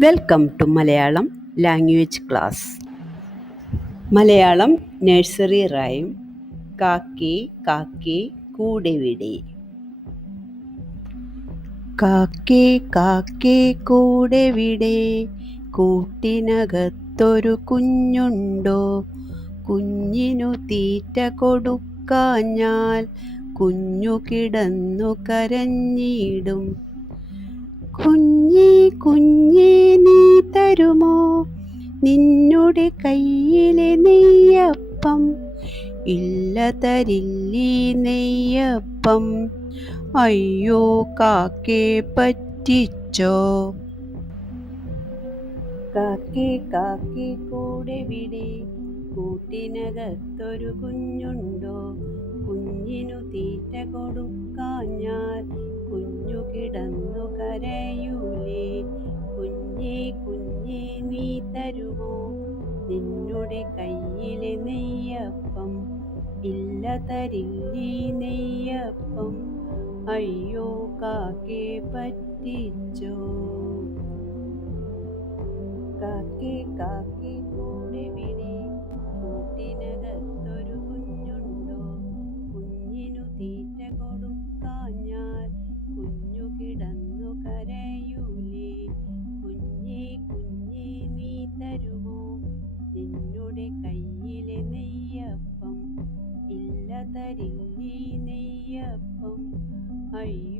Welcome to Malayalam language class. Malayalam nursery rhyme. കാക്കേ കാക്കേ കൂടെവിടെ. കാക്കേ കാക്കേ കൂടെവിടെ, കൂട്ടിനകത്തൊരു കുഞ്ഞുണ്ടോ? കുഞ്ഞിനു തീറ്റ കൊടുക്കാഞ്ഞാൽ കുഞ്ഞു കിടന്നു കരഞ്ഞിടും. കുഞ്ഞേ കുഞ്ഞേ നീ തരുമോ നിന്നുടെ കയ്യിലെ നെയ്യപ്പം? ഇല്ല തരില്ലീ നെയ്യപ്പം, അയ്യോ കാക്കേ പറ്റിച്ചോ. കാക്കേ കാക്കേ കൂടെവിടെ, കൂട്ടിനകത്തൊരു കുഞ്ഞുണ്ടോ? കുഞ്ഞിനു തീറ്റ കൊടുക്കാഞ്ഞാൽ കുഞ്ഞു കിടന്നു കരയൂലേ? കുഞ്ഞേ കുഞ്ഞേ നീ തരുമോ നിന്നുടെ കയ്യിലെ നെയ്യപ്പം? ഇല്ല തരില്ലീ നെയ്യപ്പം, അയ്യോ കാക്കേ പറ്റിച്ചോ. കാക്കേ കാക്കേ കൂടെവിടെ, കൂട്ടിനകത്തൊരു കുഞ്ഞുണ്ടോ? കുഞ്ഞിനു തീറ്റ കൊടുക്കാഞ്ഞാൽ കുഞ്ഞു കിടന്നു കരയൂലേ? കുഞ്ഞേ കുഞ്ഞേ നീ തരുമോ നിന്നുടെ കയ്യിലെ നെയ്യപ്പം? ഇല്ല തരില്ലീ നെയ്യപ്പം, അയ്യോ